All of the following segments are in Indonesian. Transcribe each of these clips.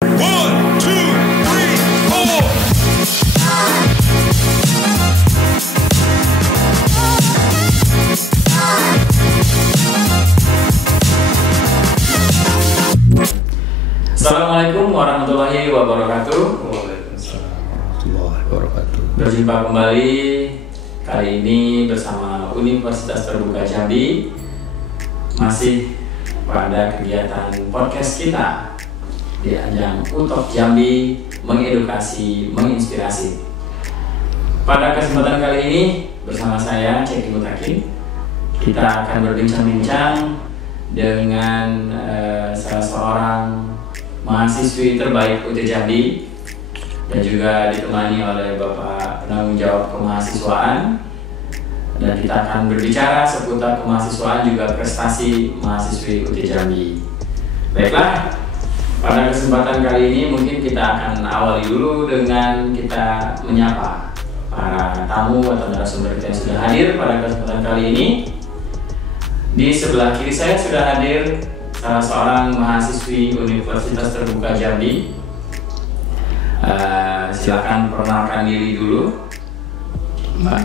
One, two, three, four. Assalamualaikum warahmatullahi wabarakatuh. Waalaikumsalam warahmatullahi wabarakatuh. Berjumpa kembali kali ini bersama Universitas Terbuka Jambi, masih pada kegiatan podcast kita di ajang UTOK Jambi, mengedukasi, menginspirasi. Pada kesempatan kali ini bersama saya Ceki Mutakin, kita akan berbincang-bincang dengan salah seorang mahasiswi terbaik UT Jambi dan juga ditemani oleh Bapak penanggung jawab kemahasiswaan, dan kita akan berbicara seputar kemahasiswaan juga prestasi mahasiswi UT Jambi. Baiklah, pada kesempatan kali ini mungkin kita akan awali dulu dengan kita menyapa para tamu atau narasumber kita yang sudah hadir pada kesempatan kali ini. Di sebelah kiri saya sudah hadir salah seorang mahasiswi Universitas Terbuka Jambi. Silakan perkenalkan diri dulu, Mbak.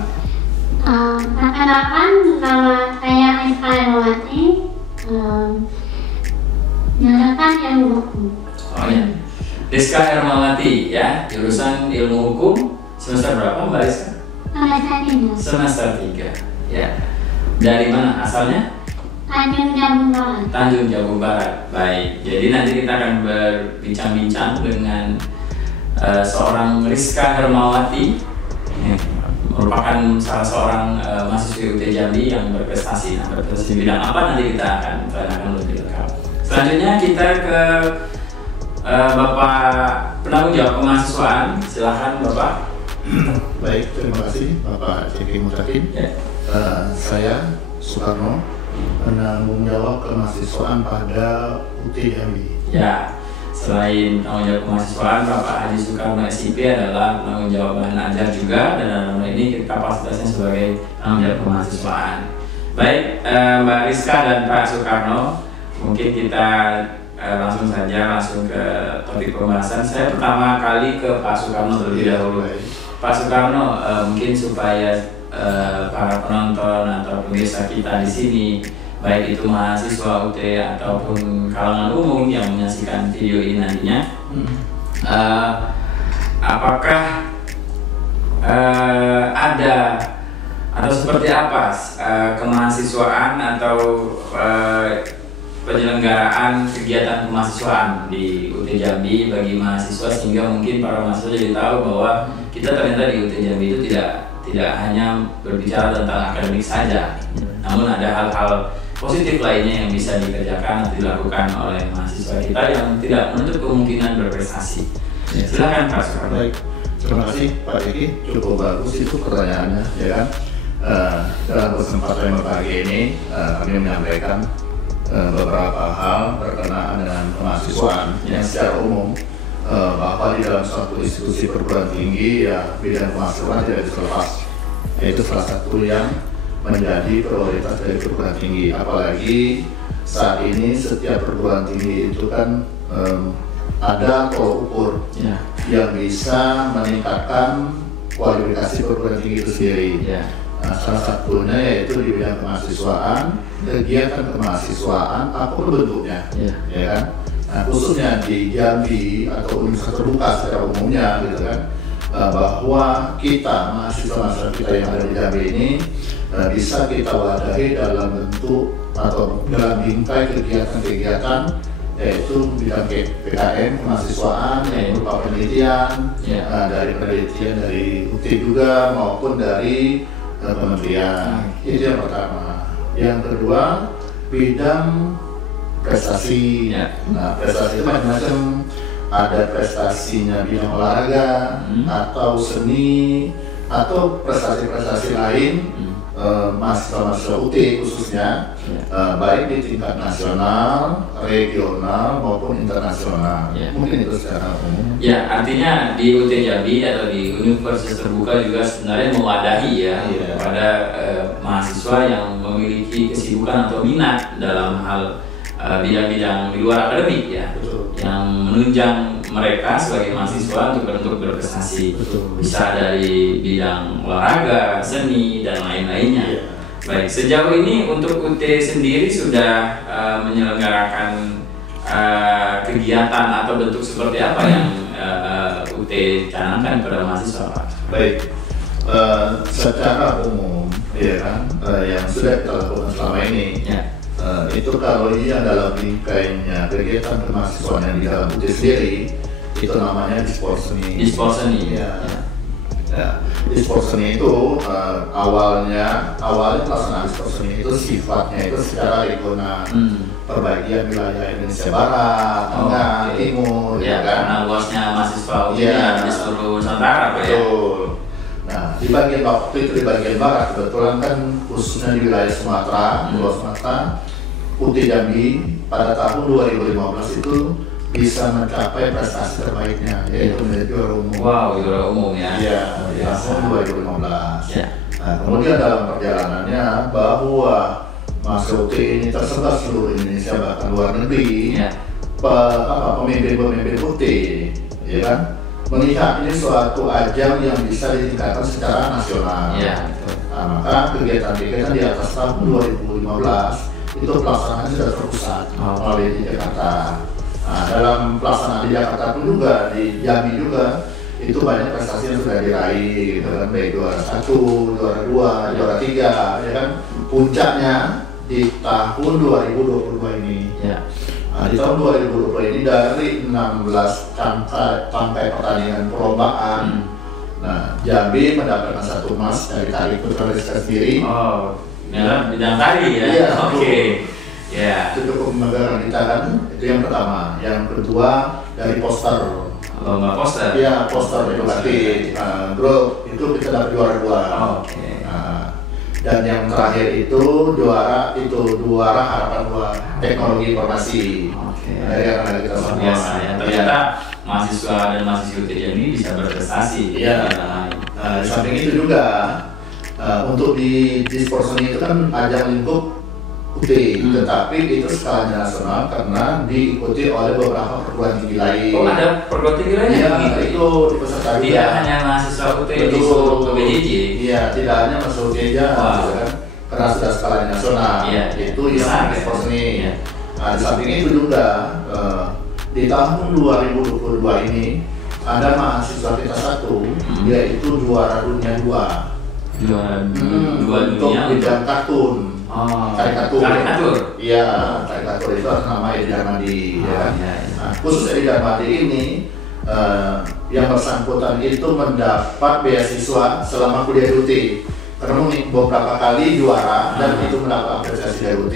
Perkenalkan, nama saya Rizka Hermawati, jurusan ilmu hukum. Oh ya, Rizka Hermawati ya, jurusan ilmu hukum. Semester berapa Mbak Rizka? Semester 3, Semester 3 ya. Dari mana asalnya? Tanjung Jabung Barat. Tanjung Jabung Barat. Baik, jadi nanti kita akan berbincang-bincang dengan seorang Rizka Hermawati, merupakan salah seorang mahasiswi UT Jambi yang berprestasi. Nah, berprestasi di bidang apa nanti kita akan tanyakan lebih lengkap. Selanjutnya kita ke Bapak penanggung jawab kemahasiswaan. Silakan Bapak. Baik, terima kasih Bapak Ceki Mutakin. Ya. Saya Soekarno, penanggung jawab kemahasiswaan pada UT Jambi. Ya, selain penanggung jawab kemahasiswaan, Bapak Haji Soekarno SIP adalah penanggung jawab bahan ajar juga, dan dalam hal ini kapasitasnya sebagai penanggung jawab kemahasiswaan. Baik, Mbak Rizka dan Pak Soekarno, mungkin kita langsung ke topik pembahasan. Saya pertama kali ke Pak Soekarno terlebih dahulu. Pak Soekarno, mungkin supaya para penonton atau pemirsa kita di sini, baik itu mahasiswa UT ataupun kalangan umum yang menyaksikan video ini nantinya, apakah ada atau seperti apa kemahasiswaan atau penyelenggaraan kegiatan kemahasiswaan di UT Jambi bagi mahasiswa, sehingga mungkin para mahasiswa jadi tahu bahwa kita ternyata di UT Jambi itu tidak hanya berbicara tentang akademik saja, namun ada hal-hal positif lainnya yang bisa dikerjakan atau dilakukan oleh mahasiswa kita yang tidak menutup kemungkinan berprestasi. Silakan Pak Soekarno. Baik, terima kasih Pak Ceki. Cukup bagus itu pertanyaannya, ya kan? Dalam kesempatan yang berbahagia ini, kami menyampaikan beberapa hal berkenaan dengan kemahasiswaan yang secara umum, bahwa di dalam suatu institusi perguruan tinggi ya bidang kemahasiswaan tidak bisa lepas, yaitu salah satu yang menjadi prioritas dari perguruan tinggi. Apalagi saat ini setiap perguruan tinggi itu kan ada tolok ukur yang bisa meningkatkan kualifikasi perguruan tinggi itu sendiri. Nah, salah satunya yaitu di bidang kemahasiswaan, kegiatan kemahasiswaan apapun bentuknya, ya kan? Nah, khususnya di Jambi atau Universitas Terbuka secara umumnya, gitu kan, bahwa kita mahasiswa kita yang ada di Jambi ini bisa kita wadahi dalam bentuk atau dalam bingkai kegiatan-kegiatan, yaitu bidang PKN kemahasiswaan yang berupa penelitian, dari penelitian dari UT juga maupun dari kementerian. Itu yang pertama. Yang kedua, bidang prestasi. Nah, prestasi itu macam-macam. Ada prestasinya bidang olahraga atau seni atau prestasi-prestasi lain, mahasiswa-mahasiswa UT khususnya, baik di tingkat nasional, regional maupun internasional. Mungkin itu secara umum. Ya, artinya di UT Jambi atau di Universitas Terbuka juga sebenarnya mewadahi kepada mahasiswa yang memiliki kesibukan atau minat dalam hal bidang-bidang di luar akademik ya, Betul. yang menunjang mereka sebagai mahasiswa untuk berprestasi. Betul. Bisa dari bidang olahraga, seni, dan lain-lainnya. Iya. Baik, sejauh ini untuk UT sendiri sudah menyelenggarakan kegiatan atau bentuk seperti apa yang UT canangkan pada mahasiswa, Pak? Baik, secara umum, ya kan, yang sudah kita lakukan selama ini, Ya. itu kalau yang dalam lingkainya kegiatan kemahasiswaan yang di dalam UT sendiri, itu namanya dispor seni. Dispor seni. Ya. Ya. Dispor seni itu awalnya pelaksanaan dispor seni itu sifatnya itu secara regional. Perbaikan wilayah Indonesia Barat, Tengah, Oke. Timur, Ya, kan? karena luasnya mahasiswa UT Iya. di seluruh Nusantara, Pak, ya. Betul. Nah, di bagian waktu itu di bagian barat kebetulan kan khususnya di wilayah Sumatera, Pulau Sumatera, UT Jambi pada tahun 2015 itu bisa mencapai prestasi terbaiknya, yaitu menjadi juara umum. Wow, juara umum ya. Iya, di Biasa. tahun 2015. Ya. Nah, kemudian dalam perjalanannya bahwa masuk UT ini tersebar seluruh Indonesia bahkan luar negeri, Ya. pemimpin-pemimpin UT, ya kan, melihat ini suatu ajang yang bisa ditingkatkan secara nasional. Ya, betul. Nah, maka kegiatan-kegiatan di atas tahun 2015 itu pelaksanaannya sudah terpusat melalui di Jakarta. Nah, dalam pelaksanaan di Jakarta pun juga, di Jambi juga, itu banyak prestasi yang sudah diraih, gitu kan, baik juara 1, juara 2, juara 3, ya kan. Puncaknya di tahun 2022 ini. Ya. Nah, di tahun 2020 ini dari 16 sampai pertandingan perlombaan, nah, Jambi mendapatkan 1 emas dari tari putra Rizka sendiri. Oh, dalam bidang tari ya. Iya, Oke. Ya. Itu cukup membanggakan kita kan, itu yang pertama. Yang kedua dari poster. Lomba poster. Iya, poster edukasi. Bro, itu kita dapat juara 2. Oke. Nah, dan yang terakhir itu juara harapan 2 teknologi informasi. Oke. Dari anak-anak kita Luar semua. biasa ya. Ternyata mahasiswa dan mahasiswa UT Jambi bisa berprestasi. Iya. di tanah air. Nah, di samping itu juga untuk di dispor seni itu kan ajang lingkup UT, tetapi itu skalanya nasional karena diikuti oleh beberapa perguruan tinggi lain. Oh, ada perguruan tinggi lainnya Iya, begitu? itu dipesertai juga. Tidak hanya mahasiswa UT Betul. disuruh ke BJJ. Iya, tidak hanya masuk aja, Wow. gitu kan? Karena sudah skalanya nasional. Iya, Itu besar, yang ya. dispor seni. Iya. Nah, di samping itu juga di tahun 2022 ini ada mahasiswa kita satu, yaitu juara dunia 2. Juara dua untuk dunia. bidang kartun. Oh, Karikatur. karikatur. Iya, karikatur itu atas nama Edi Darmadi. Oh, Ya. iya, iya. Nah, khusus Edi Darmadi ini yang bersangkutan itu mendapat beasiswa selama kuliah di UT. Karena beberapa kali juara dan itu mendapat apresiasi dari UT.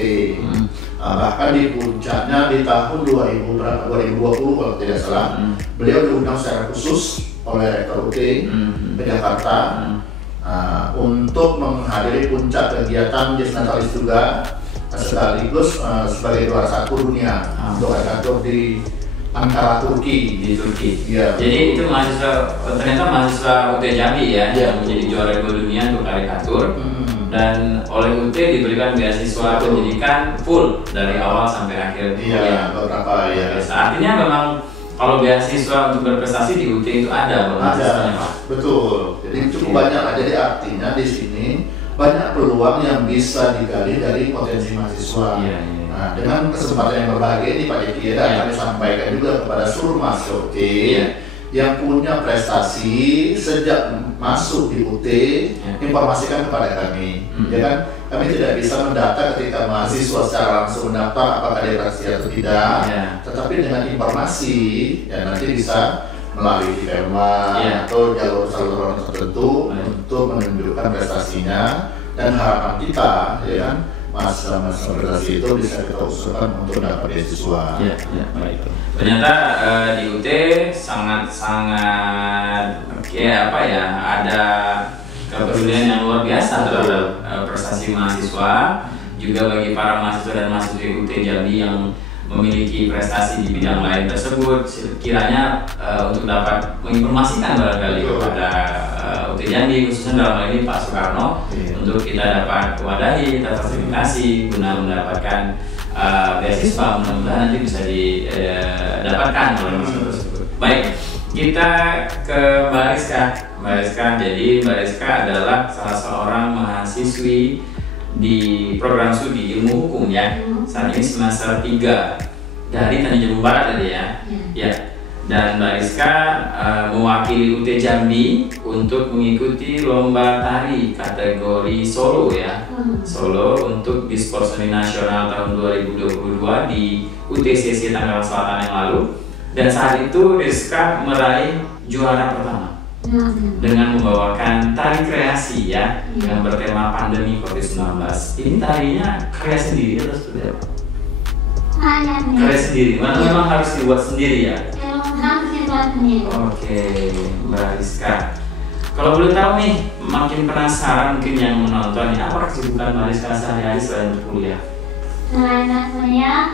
Bahkan di puncaknya di tahun 2020 kalau tidak salah, beliau diundang secara khusus oleh Rektor UT ke Jakarta. Untuk menghadiri puncak kegiatan Jazz Natalis juga sekaligus sebagai juara 1 dunia untuk karikatur di Ankara, Turki. Di Turki. Iya. Jadi itu ternyata mahasiswa UT Jambi ya Iya. yang menjadi juara 2 dunia untuk karikatur. Dan oleh UT diberikan beasiswa Betul. pendidikan full dari awal sampai akhir Iya, kuliah. beberapa ya. Artinya memang kalau beasiswa untuk berprestasi di UT itu ada mahasiswanya, Pak. Betul. Jadi cukup banyak lah. Jadi artinya di sini banyak peluang yang bisa digali dari potensi mahasiswa. Iya, iya. Nah, dengan kesempatan yang berbahagia ini Pak Eki, kami sampaikan juga kepada seluruh mahasiswa UT yang punya prestasi sejak masuk di UT, informasikan kepada kami. Ya kan, kami tidak bisa mendata ketika mahasiswa secara langsung mendaftar apakah dia berhasil atau tidak. Tetapi dengan informasi, ya nanti bisa melalui Pemma atau jalur-jalur tertentu untuk menunjukkan prestasinya, dan harapan kita, ya kan, mahasiswa prestasi itu bisa kita usulkan untuk dapat beasiswa. Iya, baik. Ternyata di UT sangat ada kepedulian yang luar biasa terhadap prestasi mahasiswa, juga bagi para mahasiswa dan mahasiswa UT Jambi yang memiliki prestasi di bidang lain tersebut, kiranya untuk dapat menginformasikan barangkali kepada UT Jambi, khususnya dalam hal ini Pak Soekarno, untuk kita dapat wadahi, terfasilitasi guna mendapatkan beasiswa, mudah-mudahan nanti bisa didapatkan oleh mahasiswa tersebut. Baik kita ke Mbak Rizka. Mbak Rizka, jadi Mbak Rizka adalah salah seorang mahasiswi di program studi ilmu hukum ya. Saat ini semester 3 dari Tanjung Barat tadi ya. Ya. Dan Mbak Rizka mewakili UT Jambi untuk mengikuti lomba tari kategori solo ya. Solo untuk Dispor Seni Nasional tahun 2022 di UTCC Tangerang Selatan yang lalu. Dan saat itu Rizka meraih juara pertama dengan membawakan tari kreasi ya, yang bertema pandemi COVID-19. Ini tarinya karya sendiri atau seperti apa? Karya sendiri, memang harus dibuat sendiri ya? Oke, Mbak Rizka. Kalau boleh tahu nih, makin penasaran mungkin yang menonton, apa kesibukan Mbak Rizka sehari-hari selain berkuliah? Selain kuliah,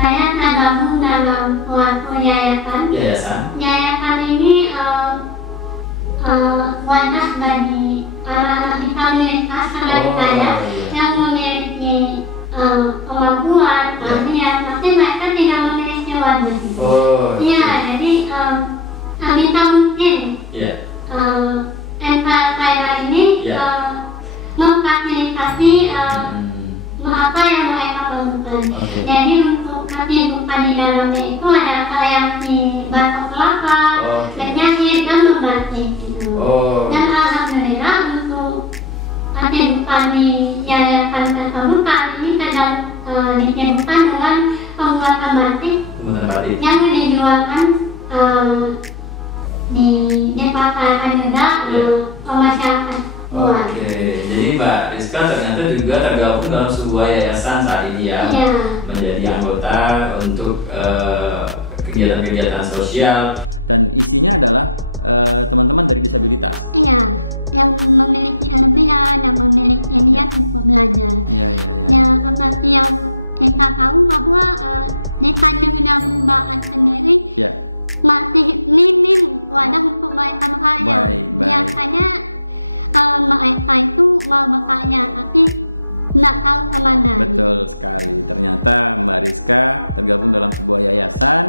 saya tergabung dalam suatu yayasan. Yayasan ini wadah bagi anak-anak disabilitas seperti saya yang memiliki kemampuan, keahlian, tapi mereka tidak memiliki wadah. Iya, jadi sebisa mungkin saya ini memfasilitasi apa yang mereka perlukan. Jadi untuk kesibukan di dalamnya itu ada kreasi batok kelapa, bernyanyi dan membatik gitu. Dan alhamdulillah untuk kesibukan di yayasan tersebut kali ini sedang disibukkan dengan pembuatan batik yang dijualkan di pasar juga ke masyarakat. Oke, jadi Mbak Rizka ternyata juga tergabung dalam sebuah yayasan saat ini ya, menjadi anggota untuk kegiatan-kegiatan sosial. Dan isinya adalah teman-teman dari disabilitas. Iya, yang memiliki yang memiliki niat untuk belajar. Yang seperti yang kita tahu bahwa kita punya perkembangan sendiri. Masih ini wadah untuk mereka biasanya mereka itu mau bertanya tapi nggak tahu kemana. Betul sekali. Ternyata Mbak Rizka tergabung dalam sebuah yayasan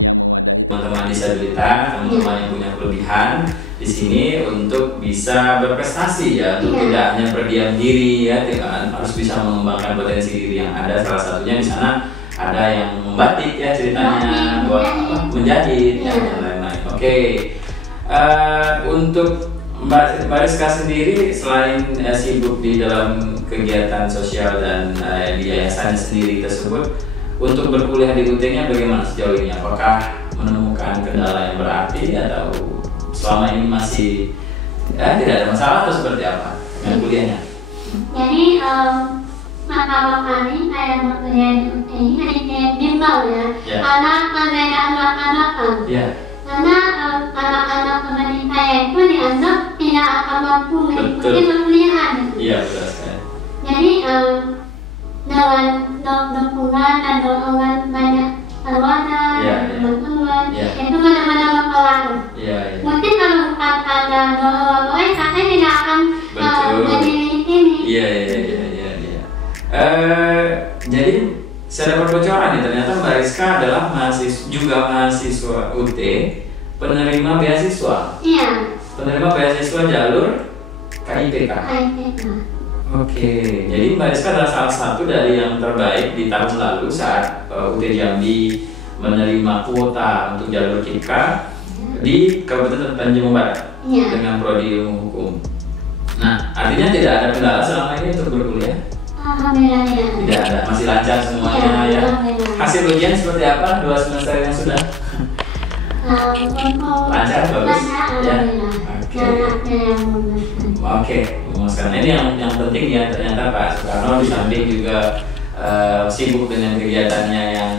yang mewadahi teman-teman disabilitas, teman-teman yang punya kelebihan di sini untuk bisa berprestasi ya, untuk tidak hanya berdiam diri ya, harus bisa mengembangkan potensi diri yang ada. Salah satunya di sana ada yang membatik ya ceritanya, buat menjahit dan lain-lain. Oke. Untuk Mbak Rizka sendiri selain sibuk di dalam kegiatan sosial dan di yayasan sendiri tersebut, untuk berkuliah di UT-nya bagaimana sejauh ini? Apakah menemukan kendala yang berarti atau selama ini masih tidak ada masalah atau seperti apa dengan kuliahnya? Jadi pertama kali saya berkuliah di UT ini sedikit bimbang ya, karena perbedaan latar-belakang. Karena anak-anak teman saya itu dianggap tidak akan mampu mengikuti perkuliahan. Iya, betul sekali. Jadi dengan dukungan dan dorongan banyak keluarga, teman-teman, itu benar-benar berpengaruh. Mungkin kalau bukan karena dorongan mereka, saya tidak akan menjadi di sini. Jadi saya dapat bocoran nih, ternyata Mbak Rizka adalah mahasiswa UT penerima beasiswa. Iya. Penerima beasiswa jalur KIPK. Oke, jadi Mbak Rizka adalah salah satu dari yang terbaik di tahun lalu saat UT Jambi menerima kuota untuk jalur KIPK di Kabupaten Tanjung Barat dengan prodi ilmu hukum. Nah, artinya tidak ada kendala selama ini untuk berkuliah? Alhamdulillah tidak ada, masih lancar semuanya ya. Hasil ujian seperti apa 2 semester yang sudah? Lancar, bagus ya. Oke, memuaskan. Ini yang penting ya, ternyata Pak Soekarno di samping juga sibuk dengan kegiatannya yang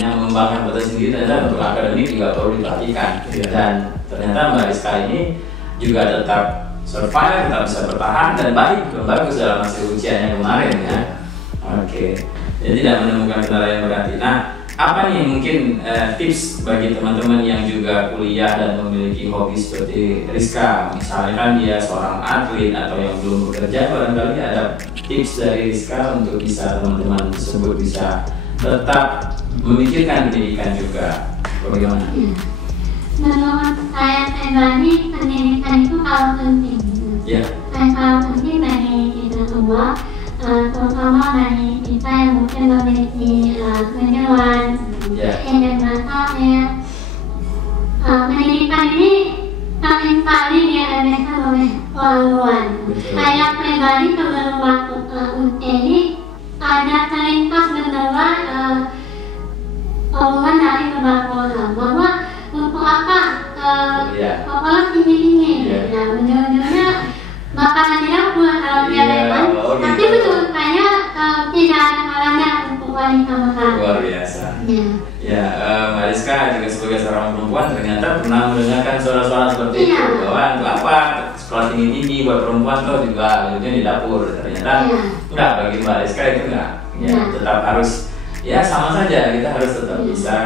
mengembangkan potensi diri, ternyata untuk akademik juga perlu diperhatikan. Dan ternyata Mbak Rizka ini juga tetap survive, tetap bisa bertahan dan bagus dalam hasil ujiannya kemarin ya. Oke, jadi tidak menemukan kendala yang berarti. Nah, apa nih mungkin tips bagi teman-teman yang juga kuliah dan memiliki hobi seperti Rizka, misalnya kan dia seorang atlet atau yang belum bekerja, barangkali ada tips dari Rizka untuk bisa teman-teman tersebut bisa tetap memikirkan pendidikan juga. Bagaimana? Ya. Menurut saya pribadi pendidikan itu hal penting. Ya. Hal penting bagi kita semua, terutama bagi kita yang mungkin memiliki tujuan ingin berkarya. Pendidikan ini paling diadakan oleh orang luar. Saya pribadi sebelum masuk UT ini ada terlintas mendengar omongan dari beberapa orang bahwa untuk apa sekolah tinggi-tinggi. Nah, ujung-ujungnya bakalan didapur kalau dia lewat. Tapi menurut saya tidak ada salahnya untuk wanita bekerja. Luar biasa. Ya, Mbak Rizka juga sebagai seorang perempuan ternyata pernah mendengarkan suara-suara seperti itu, bahwa untuk apa sekolah tinggi-tinggi buat perempuan tuh juga ujungnya di dapur. Ternyata enggak, bagi Mbak Rizka itu enggak. Ya, tetap harus, ya sama saja, kita harus tetap bisa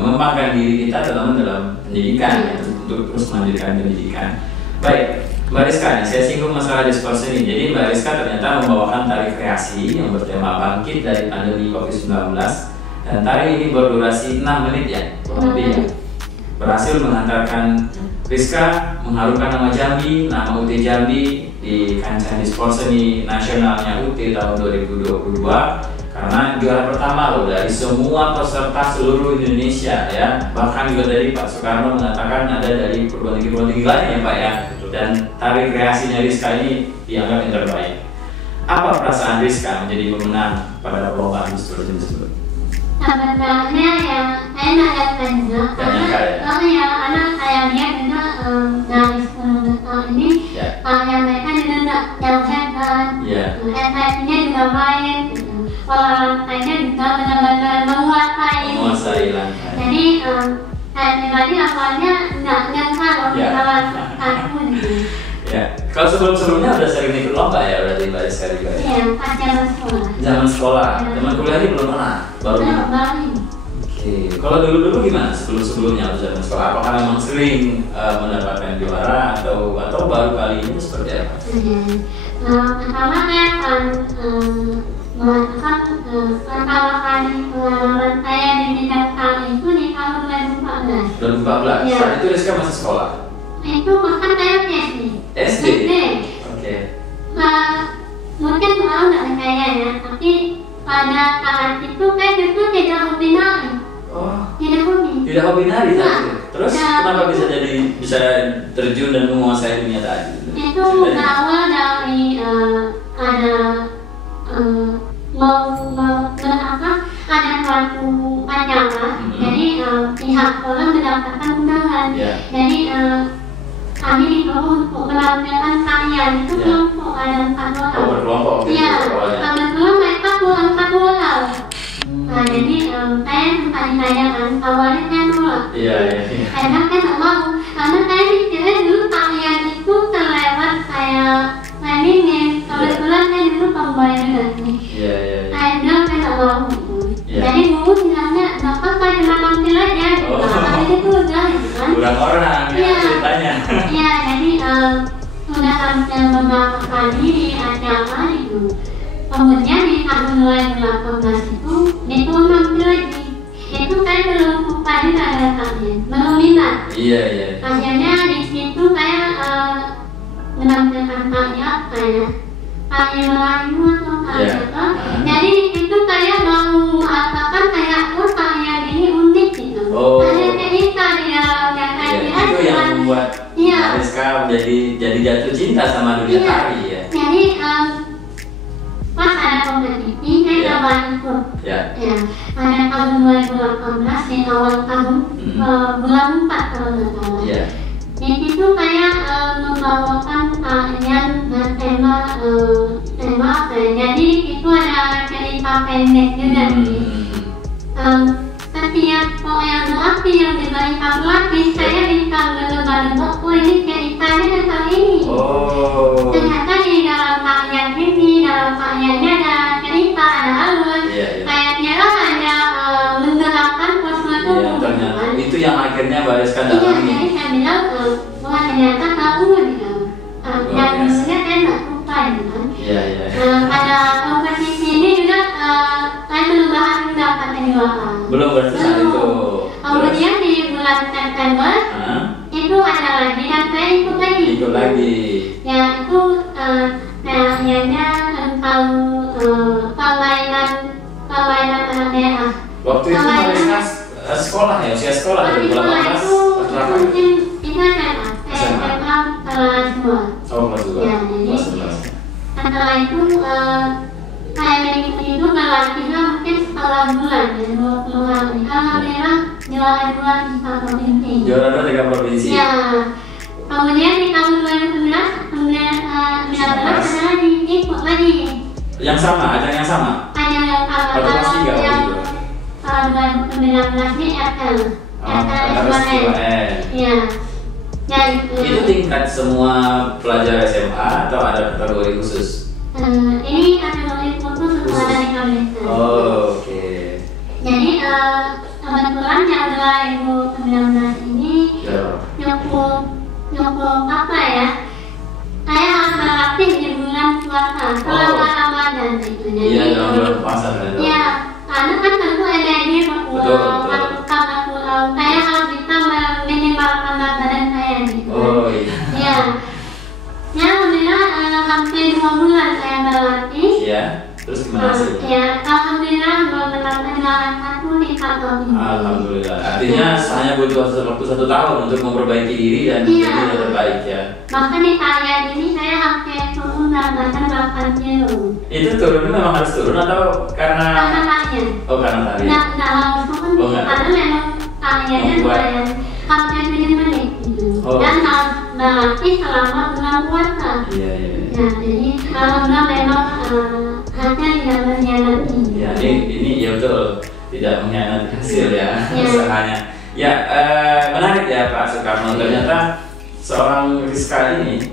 mengembangkan diri kita terutama dalam pendidikan, untuk terus melanjutkan pendidikan. Baik, Mbak Rizka, saya singgung masalah diskursi ini. Jadi Mbak Rizka ternyata membawakan tari kreasi yang bertema bangkit dari pandemi COVID-19, dan tari ini berdurasi 6 menit ya, kurang lebih ya. Berhasil menghantarkan Rizka mengharumkan nama Jambi, nama UT Jambi di kancah diskursi seni nasionalnya UT tahun 2022, karena juara pertama loh dari semua peserta seluruh Indonesia ya. Bahkan juga dari Pak Soekarno mengatakan ada dari perguruan tinggi lain ya Pak ya. Dan tari kreasinya Rizka ini dianggap yang terbaik. Apa perasaan Rizka menjadi pemenang pada perlombaan diskursi tersebut? Sebenarnya ya saya nggak nyangka juga, karena anak saya lihat juga dari 10 besar ini yang mereka juga nggak yang hebat, efeknya juga baik, pola lantainya juga benar-benar menguasai lantai. Jadi saya pribadi awalnya nggak nyangka kalau bakalan aku gitu. Ya, kalau sebelumnya udah sering ikut lomba ya, berarti Mbak Rizka juga ya? Iya, pas zaman sekolah. Zaman sekolah, zaman kuliah ini belum pernah? Baru? Oke, kalau dulu gimana sebelumnya zaman sekolah? Apakah memang sering mendapatkan juara atau baru kali ini seperti apa? Pertama saya akan mengatakan pertama kali pengalaman saya di bidang tari itu di tahun 2014. 2014? Saat itu Rizka masih sekolah? Itu bahkan saya SD. Oke. Mungkin tahu nggak saya ya, tapi pada saat itu saya justru tidak hobi nari. Tidak hobi nari saat itu. Terus kenapa bisa terjun dan menguasai dunia tari? Itu berawal dari ada suatu acara, jadi pihak sekolah mendapatkan undangan. Jadi kami disuruh untuk menampilkan tarian itu kelompok ada 4 orang. Berkelompok gitu? Iya, kebetulan mereka pulang 4 orang. Nah, jadi saya sempat ditanyakan, awalnya saya nolak. Karena saya nggak mau, karena saya pikirnya dulu tarian itu terlewat saya mainin. Kebetulan saya dulu tomboy juga sih. Saya bilang saya nggak mau. Jadi guru bilangnya, bapak saya cuma tampil aja. Tapi itu udah gitu kan. Kurang orang ceritanya. Iya, jadi sudah tampil beberapa kali di acara itu. Kemudian di tahun 2018 itu tampil lagi. Itu saya belum lupa juga dengan kalian, belum minat. Akhirnya di situ saya menampilkan karya karya Melayu atau karya apa. Jadi di situ saya mau mengatakan kayak karya ini unik gitu. Ada cerita dia itu yang membuat Rizka jadi jatuh cinta sama dunia tari ya. Jadi pas ada kompetisi saya coba ikut. Pada tahun 2018 di awal tahun bulan 4 kalau nggak salah. Di situ saya membawakan tarian bertema apa ya? Jadi itu ada cerita pendek juga nih. Setiap koreografi yang diberi pelatih saya bisa menebak ini ceritanya tentang ini. Ternyata di dalam tarian ini, dalam tariannya ada cerita, ada alur. Saya kira hanya menggerakkan sesuatu. Ternyata itu yang akhirnya Mbak Rizka dalami. Jadi saya bilang, wah ternyata tahu gitu. Dan dulunya saya nggak suka gitu kan. Pada kompetisi ini juga saya belum berhasil dapat kejuaraan. Belum berarti saat itu. Kemudian di bulan September itu ada lagi dan saya ikut lagi. Ikut lagi. Ya itu kayaknya tentang permainan anak daerah. Waktu itu Mariska sekolah ya, usia sekolah dari Itu mungkin itu SMA kelas 2. Oh, kelas 2. Ya, jadi setelah itu saya mengikuti itu berlatihnya mungkin setengah bulan ya, 20 hari. Alhamdulillah juara 2 di provinsi. Juara 2 3 provinsi. Ya. Kemudian di tahun 2019 ada lagi ikut lagi. Yang sama, ajang yang sama. Ajang yang sama. Kelas 3 waktu itu. Tahun 2019 ini RL. Ya. Ya itu. Itu tingkat semua pelajar SMA atau ada kategori khusus? Ini kategori khusus untuk dari Indonesia. Oh, oke. Jadi kebetulan yang 2019 ini cukup apa ya? Saya harus berlatih di bulan puasa selama Ramadan itu. Iya, dalam bulan puasa kan. Iya, karena kan tentu energi karena pulau. Saya harus bisa meminimalkan berat badan saya gitu. Oh iya. Iya. Ya, alhamdulillah hampir 2 bulan saya berlatih. Iya. Terus gimana sih? Ya, alhamdulillah mendapat juara 1 di provinsi. Alhamdulillah. Artinya hanya butuh waktu 1 tahun untuk memperbaiki diri dan menjadi yang terbaik ya. Bahkan di Thailand ini saya hampir turun berat badan 8 kilo. Itu turunnya memang harus turun atau karena? Karena tarian. Oh, karena tarian. Nggak harus turun karena memang tariannya lumayan hampir 7 menit gitu. Dan harus berlatih selama bulan puasa. Iya. Ya, jadi alhamdulillah memang hasil tidak mengkhianati. Ya, ini ya betul, tidak mengkhianati hasil ya usahanya. Ya, menarik ya Pak Soekarno. Ternyata seorang Rizka ini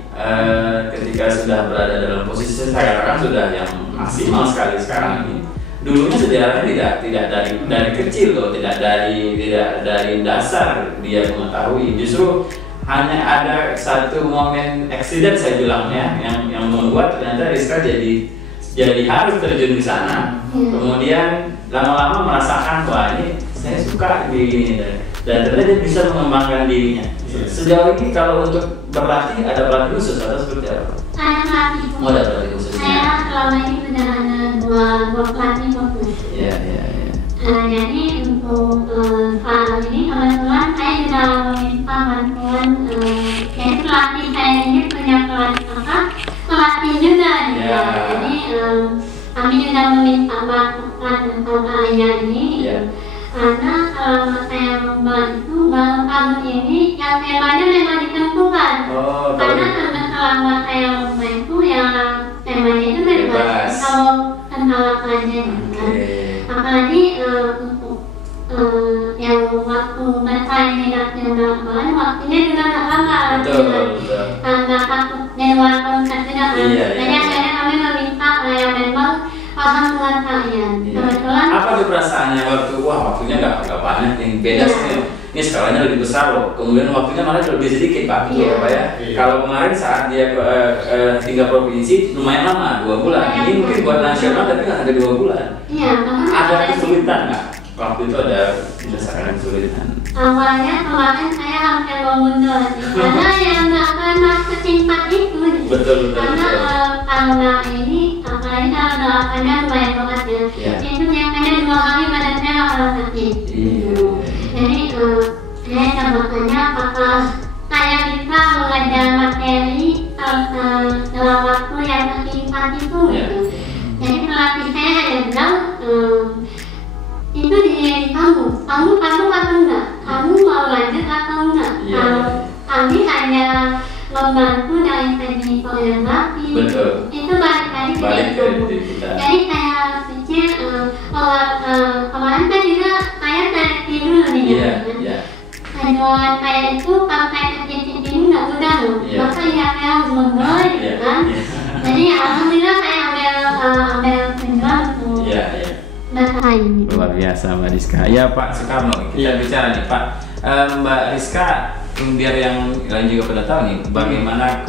ketika sudah berada dalam posisi saya katakan sudah yang maksimal sekali sekarang ini. Dulunya sejarahnya tidak dari kecil loh, tidak dari dasar dia mengetahui. Justru hanya ada satu momen eksiden saya bilangnya yang membuat ternyata Rizka jadi harus terjun di sana. Kemudian lama-lama merasakan wah ini saya suka gini dan ternyata dia bisa mengembangkan dirinya. Sejauh ini kalau untuk berlatih ada pelatih khusus atau seperti apa? Saya pelatih khusus. Oh, ada pelatih khususnya. Saya selama ini sudah ada dua pelatih khusus. Iya. Jadi untuk saat ini kebetulan saya juga meminta bantuan yaitu pelatih saya ini punya pelatih juga ya. Jadi kami juga meminta masukan tentang area ini karena selama saya lomba itu baru tahun ini yang temanya memang ditentukan karena selama saya lomba itu yang temanya itu bebas kalau tentang apa aja apalagi untuk yang waktu bersaing di nasional kemarin waktunya juga nggak lama karena takut dewan kontak tidak jadi akhirnya kami meminta yang memang paham dengan kalian kebetulan apa tuh perasaannya waktunya nggak banyak yang beda sih ini skalanya lebih besar loh kemudian waktunya malah lebih sedikit Pak Pak ya kalau kemarin saat dia 3 provinsi lumayan lama 2 bulan ini mungkin buat nasional tapi nggak sampai 2 bulan ada kesulitan nggak waktu itu ada berdasarkan kesulitan awalnya kemarin saya hampir mau mundur karena yang nggak pernah secepat itu karena ini apalagi kalau doakannya lumayan banget ya itu biasanya 2 hari badan saya akan sakit jadi saya makanya apakah saya bisa mengajar materi dalam waktu yang singkat itu jadi pelatih saya hanya bilang itu di kamu atau enggak kamu mau lanjut atau enggak kami hanya membantu dari segi koreografi itu balik lagi ke kita jadi saya pikir kemarin kan juga saya seleksi dulu nih kejuaraan saya itu sampai ke titik ini nggak mudah loh maka ya saya harus mundur gitu kan jadi alhamdulillah saya ambil kejuaraan untuk luar biasa Mbak Rizka. Ya Pak Soekarno, kita bicara nih Pak. Mbak Rizka, biar yang lain juga pada tahu nih, bagaimana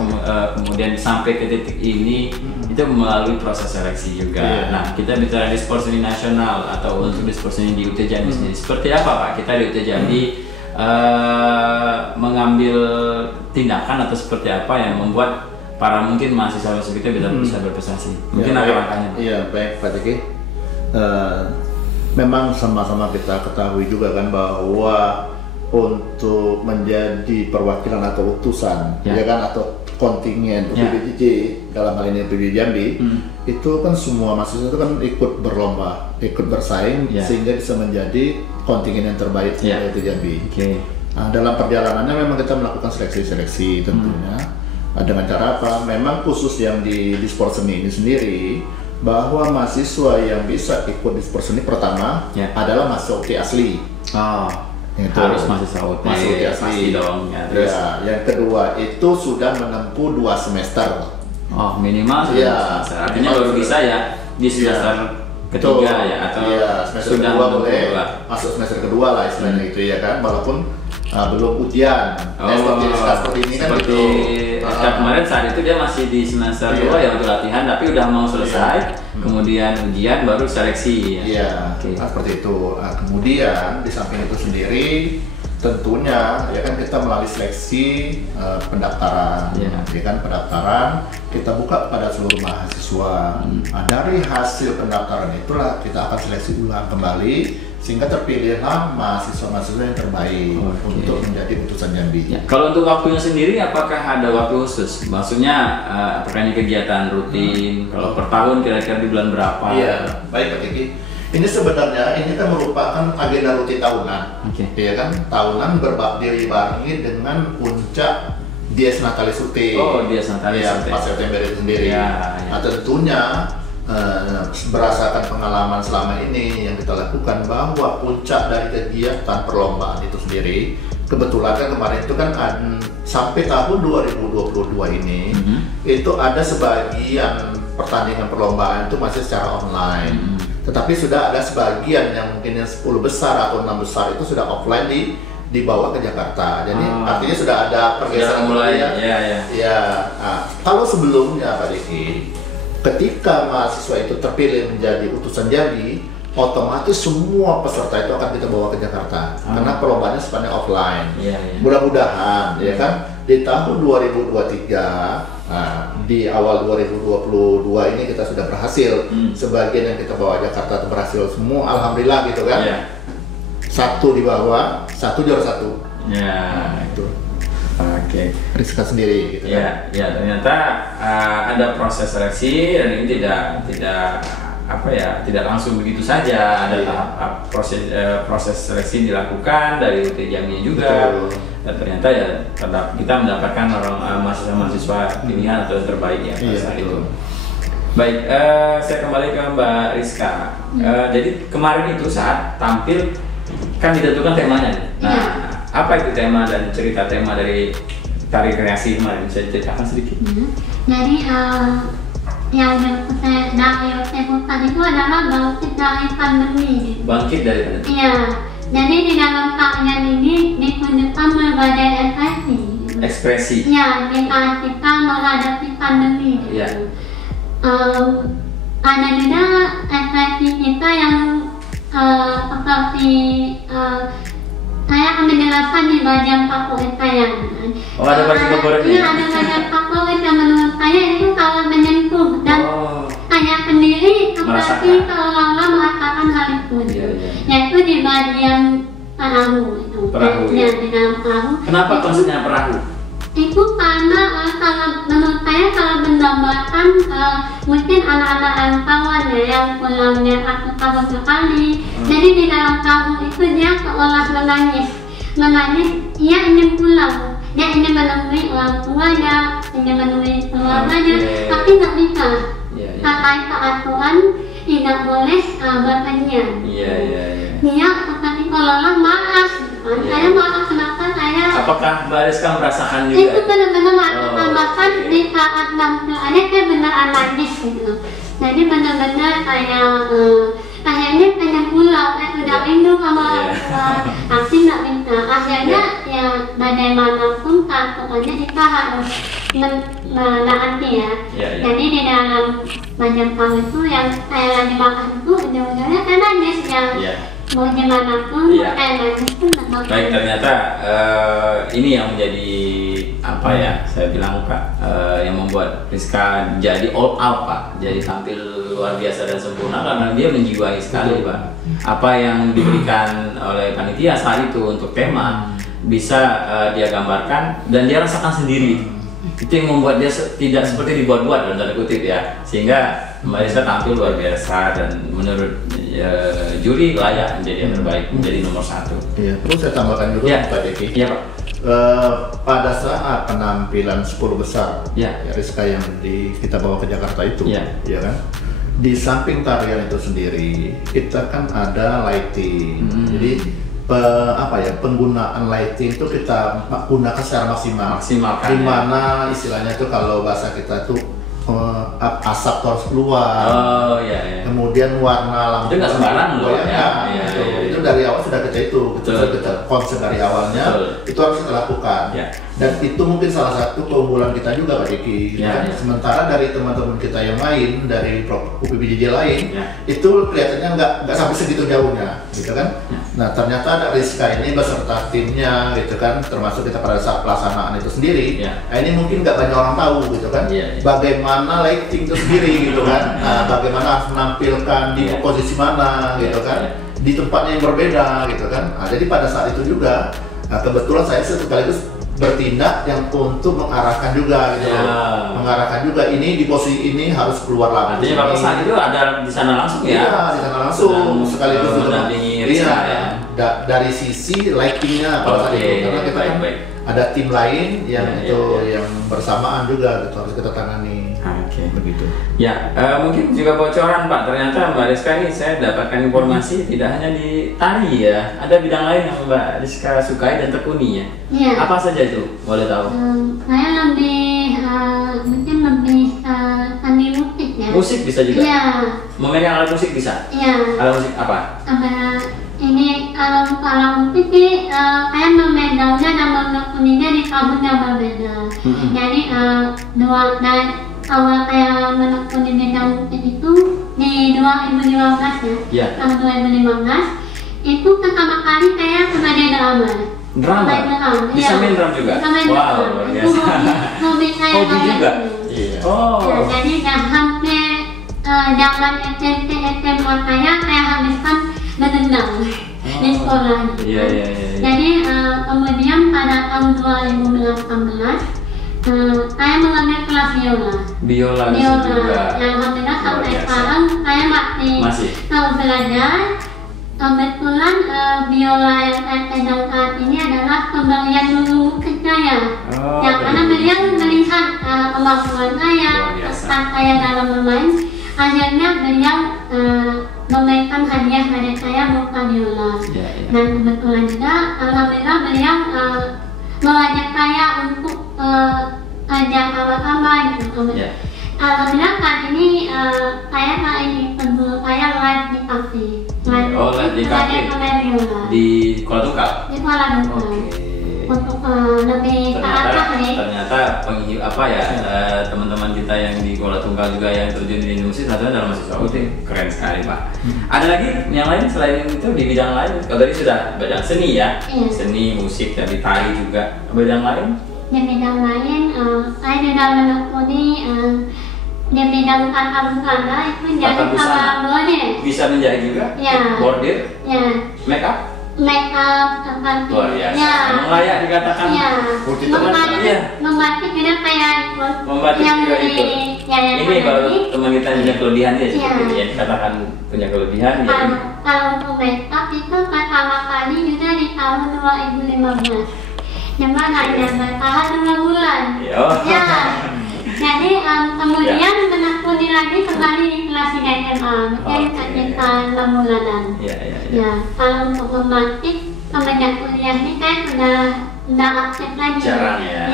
kemudian sampai ke titik ini itu itu melalui proses seleksi juga. Nah, kita bicara di sport seni nasional atau untuk di sport seni di UT Jambi sendiri, seperti apa Pak? Kita di UT Jambi mengambil tindakan atau seperti apa yang membuat para mungkin mahasiswa kita bisa berprestasi? Mungkin apa langkahnya? Iya, baik Pak Diki. Memang sama-sama kita ketahui juga kan bahwa untuk menjadi perwakilan atau utusan, ya kan, atau kontingen PBJJ, dalam hal ini PBJ Jambi, itu kan semua mahasiswa itu kan ikut berlomba, ikut bersaing, sehingga bisa menjadi kontingen yang terbaik di Jambi. Nah, dalam perjalanannya memang kita melakukan seleksi-seleksi tentunya. Dengan cara apa? Memang khusus yang di sport seni ini sendiri, bahwa mahasiswa yang bisa ikut di sport seni pertama adalah mahasiswa UT asli. Itu harus mahasiswa UT asli dong. Terus yang kedua itu sudah menempuh 2 semester. Minimal semester. Artinya baru bisa ya di semester ketiga atau semester sudah kedua boleh masuk semester kedua lah istilahnya itu ya kan, walaupun belum ujian. Seperti ini kan seperti kemarin saat itu dia masih di semester 2 ya untuk latihan, tapi udah mau selesai. Kemudian ujian baru seleksi. Seperti itu. Kemudian di samping itu sendiri tentunya ya kan kita melalui seleksi pendaftaran, ya kan, pendaftaran kita buka kepada seluruh mahasiswa. Dari hasil pendaftaran itulah kita akan seleksi ulang kembali sehingga terpilihlah mahasiswa-mahasiswa yang terbaik untuk menjadi utusan Jambi. Kalau untuk waktunya sendiri, apakah ada waktu khusus? Maksudnya apakah ini kegiatan rutin? Kalau per tahun kira-kira di bulan berapa? Baik Pak Kiki. Ini sebenarnya ini kan merupakan agenda rutin tahunan, ya kan? Tahunan dibarengi dengan puncak Dies Natalis UT. Dies Natalis UT. Pas September itu sendiri. Nah, tentunya berdasarkan pengalaman selama ini yang kita lakukan, bahwa puncak dari kegiatan perlombaan itu sendiri, kebetulan kan kemarin itu kan sampai tahun 2022 ini itu ada sebagian pertandingan perlombaan itu masih secara online. Tetapi sudah ada sebagian yang mungkin yang 10 besar atau 6 besar itu sudah offline dibawa ke Jakarta. Jadi artinya sudah ada pergeseran mulai. Kalau sebelumnya Pak Diki, ketika mahasiswa itu terpilih menjadi utusan Jambi, otomatis semua peserta itu akan kita bawa ke Jakarta karena perlombaannya sifatnya offline. Mudah-mudahan ya kan di tahun 2023, di awal 2022 ini kita sudah berhasil. Sebagian yang kita bawa Jakarta itu berhasil semua, alhamdulillah gitu kan. Satu di bawah, satu juara satu. Itu. Rizka sendiri gitu kan. Ternyata ada proses seleksi dan ini tidak langsung begitu saja. Ada tahap proses seleksi dilakukan dari UT Jambi juga. Dan ternyata kita mendapatkan mahasiswa pilihan atau terbaik saat itu. Baik, saya kembali ke Mbak Rizka. Jadi kemarin itu saat tampil kan ditentukan temanya. Apa itu tema dan cerita tema dari tari kreasi kemarin? Bisa diceritakan sedikit? Jadi yang saya sebutkan itu adalah bangkit dari pandemi. Bangkit dari pandemi? Jadi di dalam tarian ini ditunjukkan berbagai ekspresi. Kita menghadapi pandemi. Ada juga ekspresi kita yang seperti saya akan menjelaskan di bagian favorit saya. Ada bagian favorit? Ada bagian favorit yang menurut saya itu kalau menyentuh dan saya sendiri seperti seolah-olah merasakan hal itu. Yaitu di bagian perahu itu. Di dalam perahu. Kenapa konsepnya perahu? Itu karena menurut saya kalau menggambarkan mungkin anak-anak rantauan yang pulangnya 1 tahun sekali. Jadi di dalam perahu itu dia seolah menangis, ia ingin pulang, dia ingin menemui orang tuanya, ingin menemui keluarganya, tapi nggak bisa. Kata peraturan tidak boleh berpergian. Dia seperti seolah marah. Saya marah kenapa saya. Apakah Mbak Rizka merasakan juga? Itu benar-benar merasakan di saat nampilnya saya benar nangis gitu. Jadi benar-benar saya akhirnya pengen pulang, saya sudah rindu sama orang tua, tapi nggak bisa. Akhirnya bagaimanapun pokoknya kita harus nanti ya. Jadi di dalam Majapahit itu yang saya lagi makan itu ujung-ujungnya saya nangis ya. Mau gimana pun saya nangis pun nggak. Baik, ternyata ini yang menjadi apa ya, saya bilang Pak, yang membuat Rizka jadi all out Pak, jadi tampil luar biasa dan sempurna karena dia menjiwai sekali Pak. Apa yang diberikan oleh panitia saat itu untuk tema bisa dia gambarkan dan dia rasakan sendiri. Itu yang membuat dia tidak seperti dibuat-buat dalam tanda kutip ya, sehingga Mbak Rizka tampil luar biasa dan menurut juri layak menjadi yang terbaik, menjadi nomor 1. Iya, terus saya tambahkan juga Pak Deki. Iya Pak. Pada saat penampilan 10 besar Rizka yang kita bawa ke Jakarta itu, ya kan, di samping tarian itu sendiri kita kan ada lighting. Jadi penggunaan lighting itu kita gunakan secara maksimal. Di mana istilahnya itu kalau bahasa kita tuh asap harus keluar. Kemudian warna lampu itu nggak sembarang loh ya. Itu dari awal sudah kita konsep dari awalnya. Itu harus kita lakukan. Dan itu mungkin salah satu keunggulan kita juga Pak Diki. Sementara dari teman-teman kita yang lain, dari UPBJJ lain, itu kelihatannya nggak sampai segitu jauhnya, gitu kan? Nah ternyata ada Rizka ini beserta timnya, gitu kan, termasuk kita pada saat pelaksanaan itu sendiri. Nah, ini mungkin nggak banyak orang tahu, gitu kan? Bagaimana lighting itu sendiri, gitu kan? Bagaimana harus menampilkan di posisi mana, gitu kan? Di tempatnya yang berbeda, gitu kan? Nah, jadi pada saat itu juga, kebetulan saya sekaligus bertindak yang untuk mengarahkan juga gitu, mengarahkan juga ini di posisi ini harus keluar lampu. Artinya Bapak saat itu ada di sana langsung ya? Iya, di sana langsung sekaligus mendampingi Rizka ya. Dari sisi lightingnya pada saat itu, karena kita kan ada tim lain yang yang bersamaan juga gitu, harus kita tangani. Begitu. Ya, mungkin juga bocoran Pak. Ternyata Mbak Rizka ini saya dapatkan informasi tidak hanya di tari ya, ada bidang lain yang Mbak Rizka sukai dan tekuni ya. Apa saja itu? Boleh tahu? Saya mungkin lebih seni musik ya. Musik bisa juga? Iya. Memainkan alat musik bisa? Iya. Alat musik apa? Ini alat musik sih saya memedalnya dan menekuninya di tahun yang berbeda. Jadi dari awal saya menekuni bidang musik itu di 2015 ya. Tahun 2015 itu pertama kali saya sebagai drummer. Bisa main drum juga? Wow, luar biasa. Hobi saya juga? Jadi sampai zaman SMP SMA saya habiskan menendang di sekolah. Jadi kemudian pada tahun 2018 saya mengambil kelas biola juga. Yang alhamdulillah sampai sekarang saya masih tahu belajar. Kebetulan biola yang saya pegang saat ini adalah pemberian dulu ke saya. Yang karena beliau melihat kemampuan saya, kesan saya dalam bermain, akhirnya beliau memberikan hadiah pada saya berupa biola. Dan kebetulan juga alhamdulillah beliau mengajak saya untuk ajak awal-awal gitu. Alhamdulillah saat ini saya live di kafe. Live di kafe di Kuala Tungkal. Di Kuala Tungkal. Untuk lebih ternyata teman-teman kita yang di Kuala Tungkal juga yang terjun di musik ternyata dalam mahasiswa itu keren sekali Pak. Ada lagi yang lain selain itu di bidang lain? Kalau tadi sudah bidang seni ya, seni, musik, dan tari juga. Bidang lain? Di bidang lain, saya juga menekuni di bidang tata busana itu jadi sama bordir. Bisa menjahit juga? Bordir? Make up? Make up, luar biasa. Layak dikatakan membatik juga kayak membatik juga itu. Ini kalau teman kita punya kelebihan dia seperti yang dikatakan punya kelebihan. Kalau untuk make up itu pertama kali juga di tahun 2015. Cuma hanya bertahan 2 bulan. Jadi kemudian menekuni lagi kembali di kelas 3 SMA. Mungkin sekitar 6 bulanan. Kalau untuk membatik semenjak kuliah ini saya sudah aktif lagi. Jarang ya.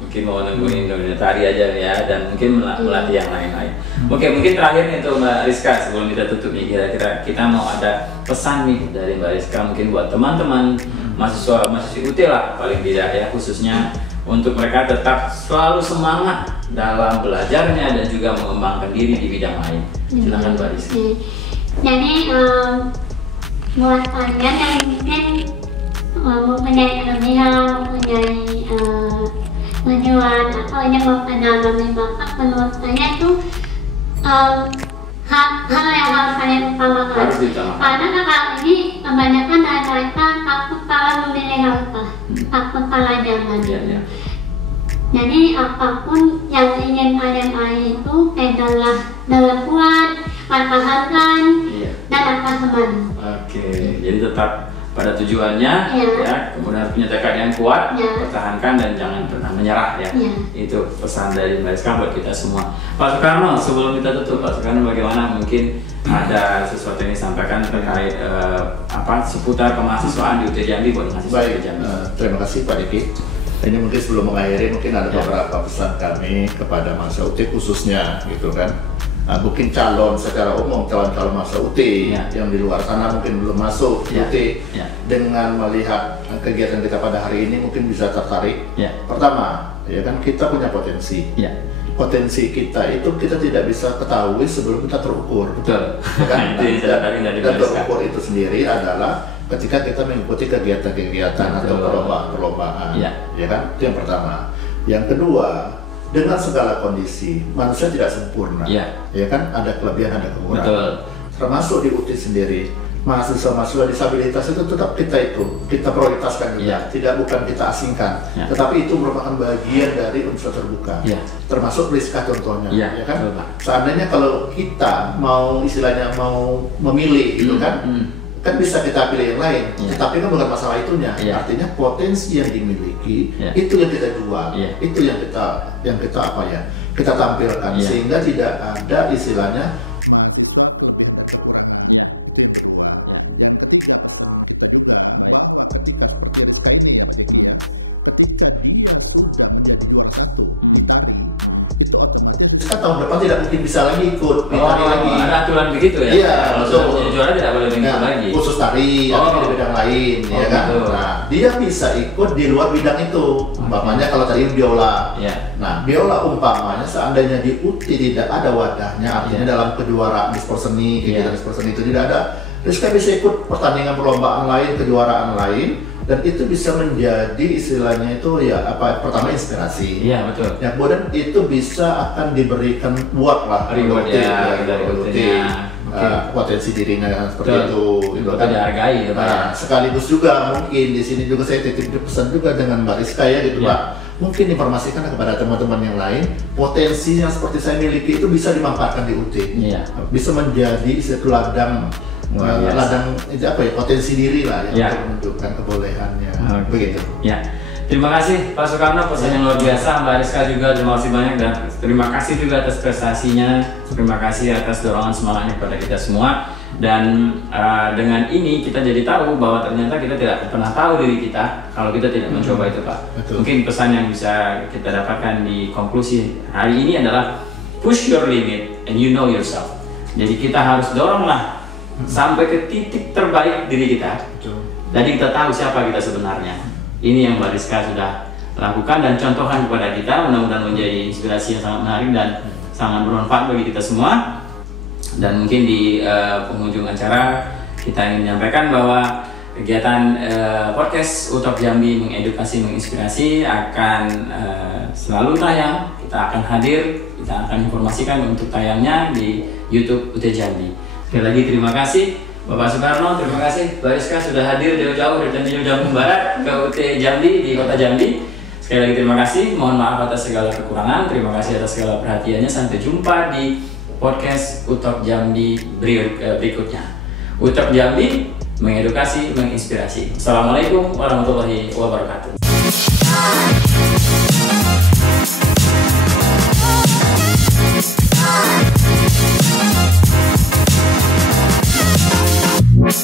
Mungkin mau nungguin dunia tari aja ya, dan mungkin melatih yang lain-lain. Mungkin terakhir nih untuk Mbak Rizka sebelum kita tutup nih, kira-kira kita mau ada pesan nih dari Mbak Rizka mungkin buat teman-teman mahasiswa UT lah paling tidak ya, khususnya untuk mereka tetap selalu semangat dalam belajarnya dan juga mengembangkan diri di bidang lain. Silakan Mbak Rizky. Jadi buat kalian yang mungkin mempunyai kelebihan, mempunyai tujuan atau ingin mempelajari bakat, menurut saya itu hal yang harus kalian utamakan. Karena kakak ini kebanyakan dari mereka takut kalah memilih harta, takut kalah jangan. Jadi apapun yang ingin kalian raih itu peganlah dengan kuat, pertahankan, dan akan. Oke, jadi tetap pada tujuannya, ya, kemudian punya tekad yang kuat, pertahankan dan jangan pernah menyerah, ya. Itu pesan dari Mbak Rizka buat kita semua. Pak Soekarno, sebelum kita tutup, Pak Soekarno, bagaimana mungkin ada sesuatu yang disampaikan terkait seputar kemahasiswaan di UT Jambi buat mahasiswa UT Jambi? Terima kasih Pak Diki. Ini mungkin sebelum mengakhiri, mungkin ada beberapa pesan kami kepada mahasiswa UT khususnya, gitu kan. Mungkin calon secara umum, calon mahasiswa UT yang di luar sana mungkin belum masuk UT, dengan melihat kegiatan kita pada hari ini mungkin bisa tertarik. Pertama, ya kan, kita punya potensi. Potensi kita itu kita tidak bisa ketahui sebelum kita terukur. Betul. Ya kan? Dan terukur itu sendiri adalah ketika kita mengikuti kegiatan-kegiatan atau perlombaan, ya kan? Itu yang pertama. Yang kedua, dengan segala kondisi, manusia tidak sempurna, ya kan? Ada kelebihan, ada kekurangan. Termasuk di UT sendiri, mahasiswa-mahasiswa disabilitas itu tetap kita prioritaskan juga, bukan kita asingkan, tetapi itu merupakan bagian dari unsur terbuka, termasuk Rizka contohnya, ya kan? Seandainya kalau kita mau istilahnya mau memilih, gitu kan? Kan bisa kita pilih yang lain, tetapi kan bukan masalah itunya. Artinya potensi yang dimiliki itu yang kita jual, itu yang kita kita tampilkan, sehingga tidak ada istilahnya mahasiswa lebih kekurangan. Yang ketiga, kita juga bahwa ketika seperti ini ya Mas Diki ya, ketika dia sudah menjadi juara satu di tadi, itu otomatis kita tahun depan tidak mungkin bisa lagi ikut tari lagi. Ada aturan begitu ya? Iya, betul. Juara tidak boleh mengikut lagi. Khusus tari atau di bidang lain, ya kan? Nah, dia bisa ikut di luar bidang itu. Umpamanya kalau tadi biola. Nah, biola umpamanya seandainya di UT tidak ada wadahnya, artinya dalam kejuaraan di sport seni, kegiatan sport seni itu tidak ada. Rizka bisa ikut pertandingan perlombaan lain, kejuaraan lain, dan itu bisa menjadi istilahnya itu pertama inspirasi. Betul. Yang kemudian itu bisa akan diberikan reward dari potensi dirinya seperti itu kan dihargai. Sekaligus juga mungkin di sini juga saya titip pesan juga dengan Mbak Rizka ya gitu Mbak. Mungkin informasikan kepada teman-teman yang lain, potensi yang seperti saya miliki itu bisa dimanfaatkan di UT. Bisa menjadi ladang potensi diri lah untuk menunjukkan kebolehannya. Begitu. Terima kasih Pak Soekarno, pesan yang luar biasa. Mbak Rizka juga terima kasih banyak, dan terima kasih juga atas prestasinya. Terima kasih atas dorongan semangatnya kepada kita semua. Dan dengan ini kita jadi tahu bahwa ternyata kita tidak pernah tahu diri kita kalau kita tidak mencoba itu, Pak. Mungkin pesan yang bisa kita dapatkan di konklusi hari ini adalah push your limit and you know yourself. Jadi kita harus doronglah sampai ke titik terbaik diri kita. Jadi kita tahu siapa kita sebenarnya. Ini yang Mbak Rizka sudah lakukan dan contohkan kepada kita. Mudah-mudahan menjadi inspirasi yang sangat menarik dan sangat bermanfaat bagi kita semua. Dan mungkin di penghujung acara kita ingin menyampaikan bahwa kegiatan podcast UTOP Jambi mengedukasi, menginspirasi akan selalu tayang. Kita akan hadir, kita akan informasikan untuk tayangnya di YouTube UT Jambi. Sekali lagi terima kasih Bapak Soekarno, terima kasih Mbak Rizka sudah hadir jauh-jauh dari Tanjung Jambung Barat ke UT Jambi di Kota Jambi. Sekali lagi terima kasih, mohon maaf atas segala kekurangan, terima kasih atas segala perhatiannya. Sampai jumpa di podcast UTOP Jambi berikutnya. UTOP Jambi mengedukasi, menginspirasi. Assalamualaikum warahmatullahi wabarakatuh.